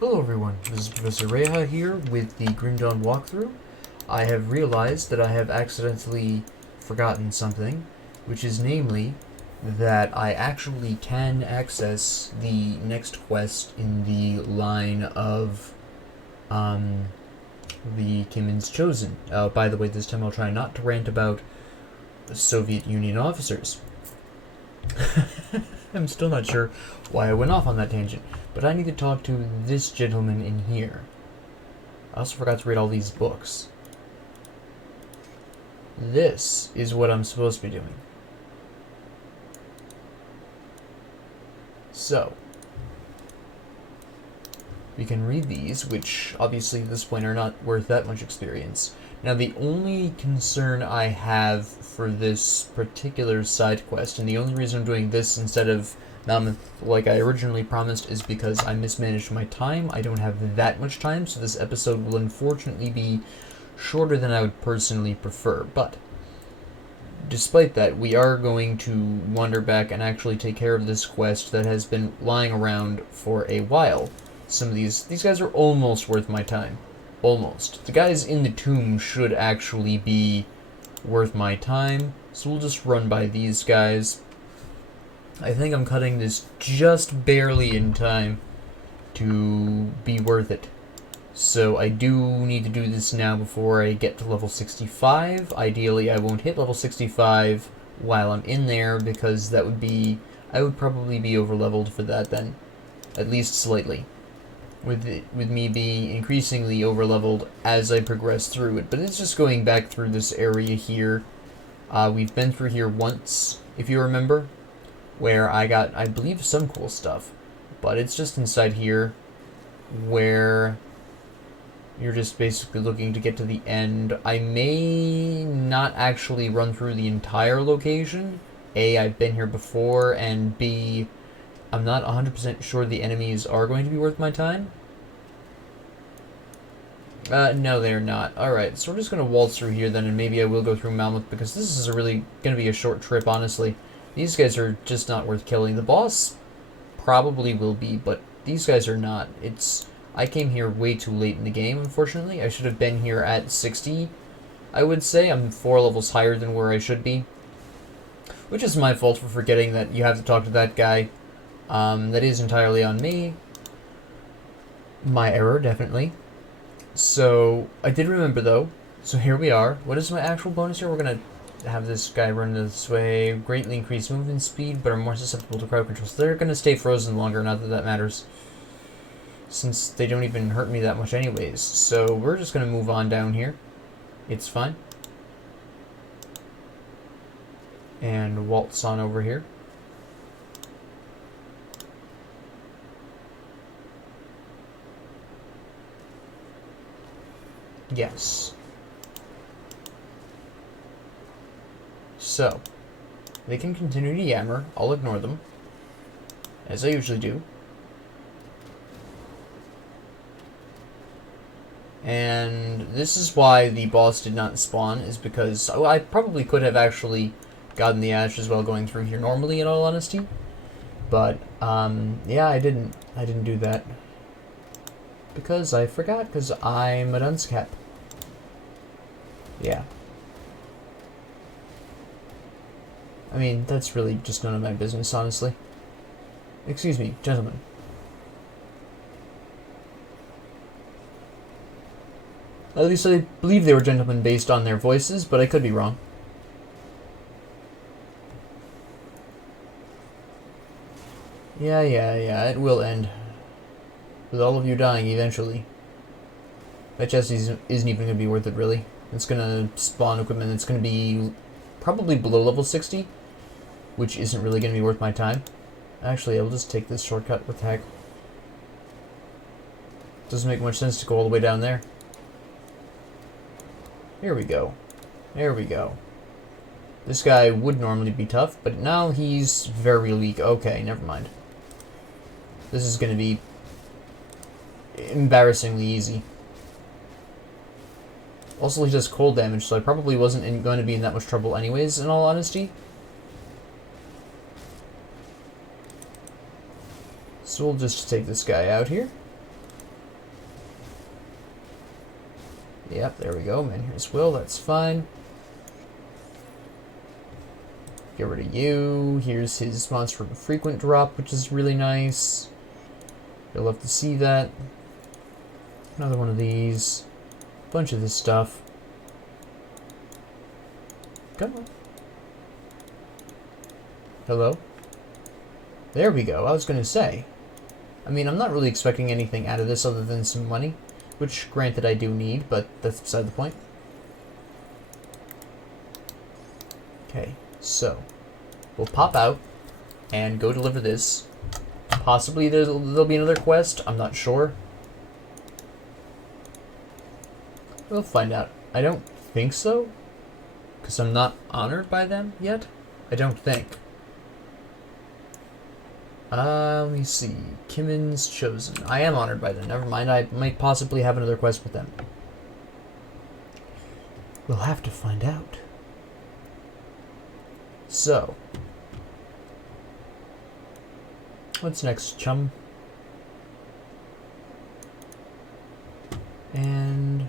Hello everyone, this is Professor Reha here with the Grim Dawn walkthrough. I have realized that I have accidentally forgotten something, which is namely that I actually can access the next quest in the line of the Kimin's Chosen. By the way, this time I'll try not to rant about Soviet Union officers. I'm still not sure why I went off on that tangent, but I need to talk to this gentleman in here. I also forgot to read all these books. This is what I'm supposed to be doing. So, we can read these, which obviously at this point are not worth that much experience. Now, the only concern I have for this particular side quest, and the only reason I'm doing this instead of Mammoth like I originally promised, is because I mismanaged my time. I don't have that much time, so this episode will unfortunately be shorter than I would personally prefer. But despite that, we are going to wander back and actually take care of this quest that has been lying around for a while. Some of these guys are almost worth my time. Almost. The guys in the tomb should actually be worth my time, so we'll just run by these guys. I think I'm cutting this just barely in time to be worth it. So I do need to do this now before I get to level 65. Ideally, I won't hit level 65 while I'm in there, because that would be... I would probably be over-leveled for that then. At least slightly. With me being increasingly over-leveled as I progress through it. But it's just going back through this area here. We've been through here once, if you remember, where I got, I believe, some cool stuff. But it's just inside here where you're just basically looking to get to the end. I may not actually run through the entire location. A, I've been here before, and B, I'm not 100% sure the enemies are going to be worth my time. No, they're not. Alright, so we're just going to waltz through here then, and maybe I will go through Malmuth, because this is really going to be a short trip, honestly. These guys are just not worth killing. The boss probably will be, but these guys are not. I came here way too late in the game, unfortunately. I should have been here at 60, I would say. I'm 4 levels higher than where I should be. Which is my fault for forgetting that you have to talk to that guy. That is entirely on me. My error, definitely. So, I did remember though. So here we are. What is my actual bonus here? We're gonna have this guy run this way. Greatly increase movement speed, but are more susceptible to crowd control. So they're gonna stay frozen longer, not that that matters, since they don't even hurt me that much anyways. So we're just gonna move on down here. It's fine. And waltz on over here. Yes. So, they can continue to yammer. I'll ignore them, as I usually do. And this is why the boss did not spawn, is because I probably could have actually gotten the ashes while going through here normally, in all honesty. But, yeah, I didn't do that. Because I forgot, because I'm a dunce cap. Yeah. I mean, that's really just none of my business, honestly. Excuse me, gentlemen. At least I believe they were gentlemen based on their voices, but I could be wrong. Yeah, it will end. With all of you dying eventually. That chest isn't even going to be worth it, really. It's going to spawn equipment that's going to be probably below level 60, which isn't really going to be worth my time. Actually, I will just take this shortcut. What the heck? Doesn't make much sense to go all the way down there. Here we go. There we go. This guy would normally be tough, but now he's very weak. Okay, never mind. This is going to be embarrassingly easy. Also, he does cold damage, so I probably wasn't going to be in that much trouble anyways, in all honesty. So we'll just take this guy out here. Yep, there we go. Man, here's Will. That's fine. Get rid of you. Here's his monster frequent drop, which is really nice. You'll love to see that. Another one of these. Bunch of this stuff. Come on. Hello? There we go. I was going to say. I mean, I'm not really expecting anything out of this other than some money. Which, granted, I do need, but that's beside the point. Okay, so. We'll pop out and go deliver this. Possibly there'll be another quest. I'm not sure. We'll find out. I don't think so. Because I'm not honored by them yet. I don't think. Let me see. Kimmon's Chosen. I am honored by them. Never mind. I might possibly have another quest with them. We'll have to find out. So. What's next, chum? And...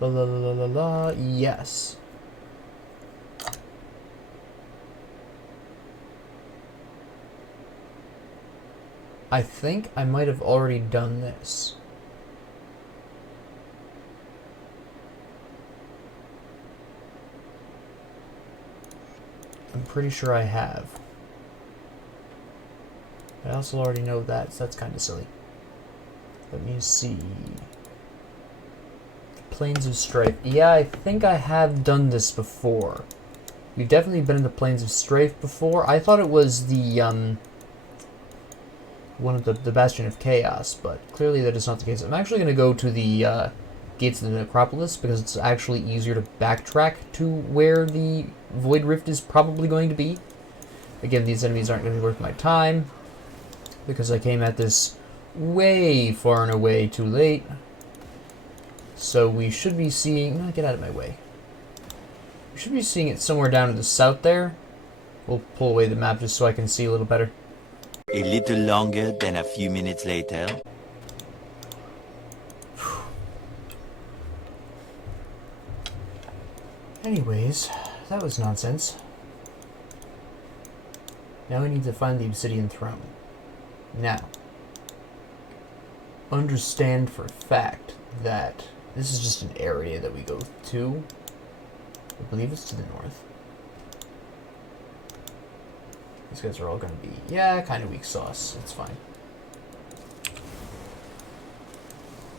La la la la la, yes. I think I might have already done this. I'm pretty sure I have. I also already know that, so that's kind of silly. Let me see. Plains of Strife. Yeah, I think I have done this before. We've definitely been in the Plains of Strife before. I thought it was the, one of the Bastion of Chaos, but clearly that is not the case. I'm actually going to go to the, Gates of the Necropolis, because it's actually easier to backtrack to where the Void Rift is probably going to be. Again, these enemies aren't going to be worth my time, because I came at this way far and away too late. So we should be seeing... get out of my way. We should be seeing it somewhere down in the south there. We'll pull away the map just so I can see a little better. A little longer than a few minutes later. Anyways, that was nonsense. Now we need to find the Obsidian Throne. Now, understand for a fact that this is just an area that we go to. I believe it's to the north. These guys are all going to be, yeah, kind of weak sauce. It's fine.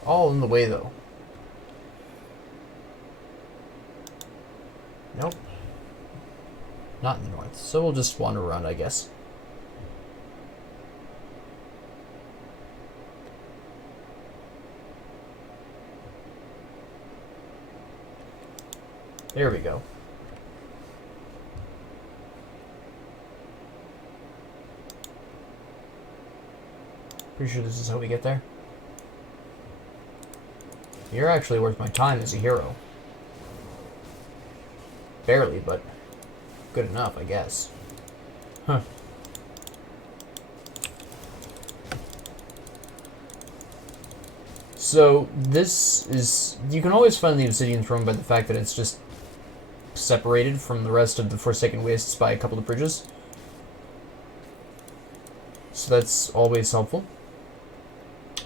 All in the way, though. Nope. Not in the north. So we'll just wander around, I guess. There we go. Pretty sure this is how we get there. You're actually worth my time as a hero. Barely, but good enough, I guess. Huh. So, this is... You can always find the Obsidian Throne by the fact that it's just separated from the rest of the Forsaken Wastes by a couple of bridges. So that's always helpful.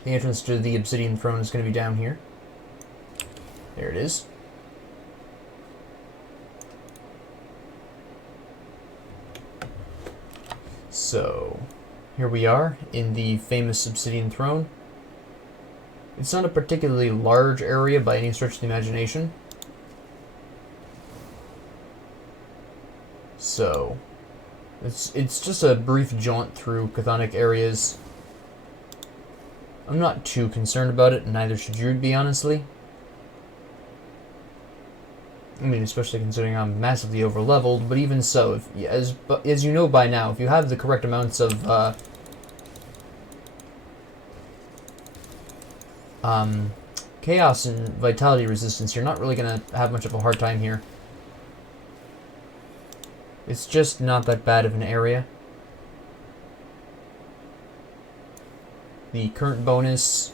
The entrance to the Obsidian Throne is going to be down here. There it is. So, here we are in the famous Obsidian Throne. It's not a particularly large area by any stretch of the imagination. So, it's just a brief jaunt through chthonic areas. I'm not too concerned about it, and neither should you be, honestly. I mean, especially considering I'm massively over-leveled, but even so, if, as you know by now, if you have the correct amounts of, chaos and vitality resistance, you're not really going to have much of a hard time here. It's just not that bad of an area. The current bonus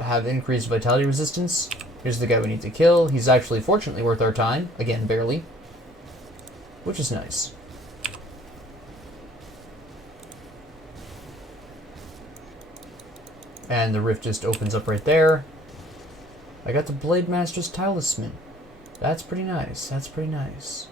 have increased vitality resistance. Here's the guy we need to kill. He's actually fortunately worth our time. Again, barely. Which is nice. And the rift just opens up right there. I got the Blade Master's Talisman. That's pretty nice. That's pretty nice.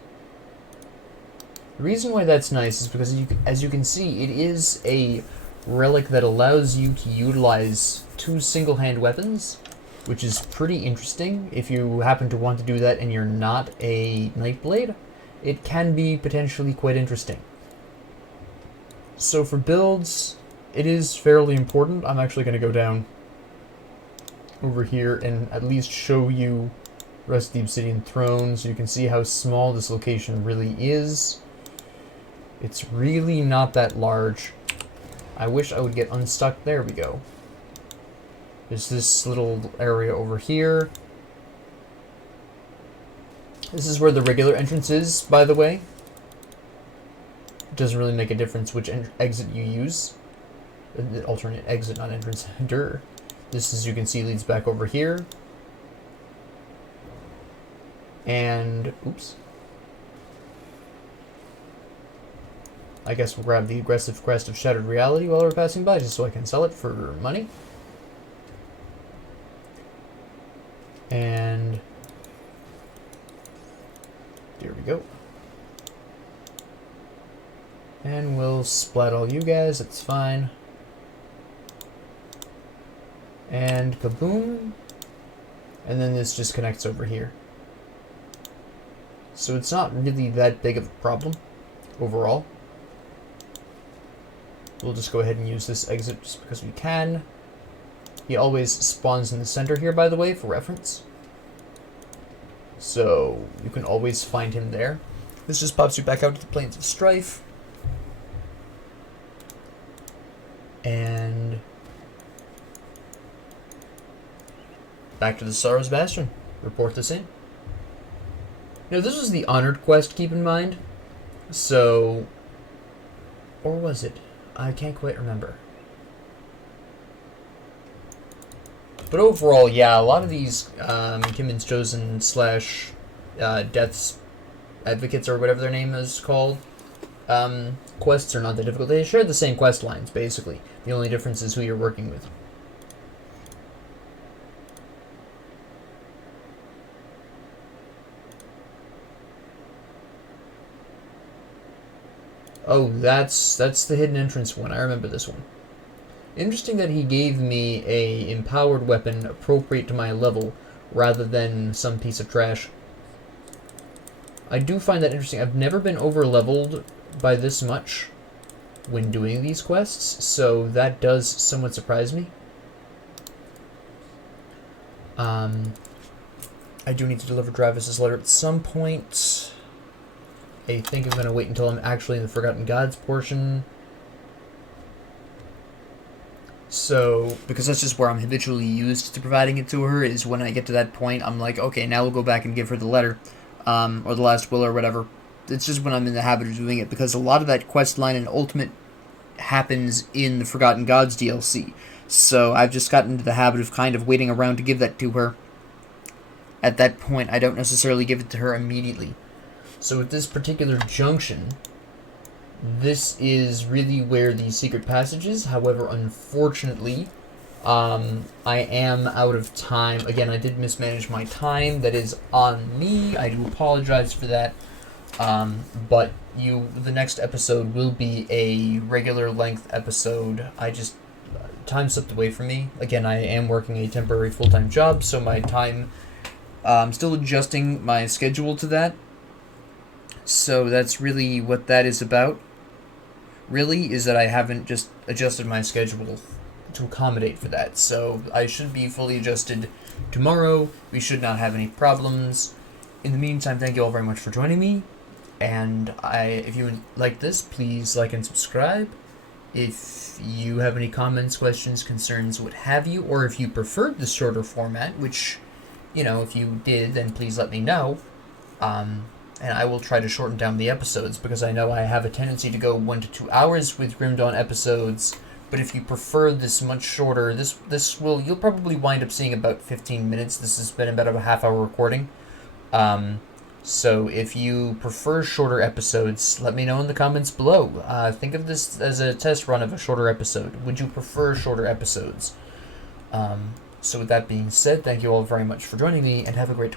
The reason why that's nice is because, as you can see, it is a relic that allows you to utilize 2 single-hand weapons, which is pretty interesting. If you happen to want to do that and you're not a Nightblade, it can be potentially quite interesting. So for builds, it is fairly important. I'm actually going to go down over here and at least show you the rest of the Obsidian Throne so you can see how small this location really is. It's really not that large. I wish I would get unstuck. There we go. There's this little area over here. This is where the regular entrance is, by the way. It doesn't really make a difference which exit you use. The alternate exit, not entrance. This, as you can see, leads back over here. And, oops. I guess we'll grab the aggressive crest of Shattered Reality while we're passing by, just so I can sell it for money. And there we go. And we'll splat all you guys, that's fine. And kaboom. And then this just connects over here. So it's not really that big of a problem overall. We'll just go ahead and use this exit just because we can. He always spawns in the center here, by the way, for reference. So you can always find him there. This just pops you back out to the Plains of Strife. And back to the Sorrow's Bastion. Report this in. Now, this was the Honored quest, keep in mind. So, or was it? I can't quite remember. But overall, yeah, a lot of these Kimmon's Chosen / Death's Advocates, or whatever their name is called, quests are not that difficult. They share the same quest lines, basically. The only difference is who you're working with. Oh, that's the hidden entrance one. I remember this one. Interesting that he gave me a empowered weapon appropriate to my level rather than some piece of trash. I do find that interesting. I've never been over-leveled by this much when doing these quests, so that does somewhat surprise me. I do need to deliver Travis's letter at some point. I think I'm going to wait until I'm actually in the Forgotten Gods portion. So, because that's just where I'm habitually used to providing it to her, is when I get to that point, I'm like, okay, now we'll go back and give her the letter, or the last will, or whatever. It's just when I'm in the habit of doing it, because a lot of that quest line and Ultimate happens in the Forgotten Gods DLC. So, I've just gotten into the habit of kind of waiting around to give that to her. At that point, I don't necessarily give it to her immediately. So at this particular junction, this is really where the secret passage is. However, unfortunately, I am out of time. Again, I did mismanage my time. That is on me. I do apologize for that. But the next episode will be a regular length episode. I just, time slipped away from me. Again, I am working a temporary full-time job, so my time, I'm still adjusting my schedule to that. So that's really what that is about. Really, is that I haven't just adjusted my schedule to accommodate for that. So I should be fully adjusted tomorrow. We should not have any problems. In the meantime, thank you all very much for joining me. And if you like this, please like and subscribe. If you have any comments, questions, concerns, what have you, or if you preferred the shorter format, which, if you did, then please let me know. And I will try to shorten down the episodes, because I know I have a tendency to go 1 to 2 hours with Grim Dawn episodes, But if you prefer this much shorter, you'll probably wind up seeing about 15 minutes. This has been about a half-hour recording. So if you prefer shorter episodes, let me know in the comments below. Think of this as a test run of a shorter episode. Would you prefer shorter episodes? So with that being said, thank you all very much for joining me, and have a great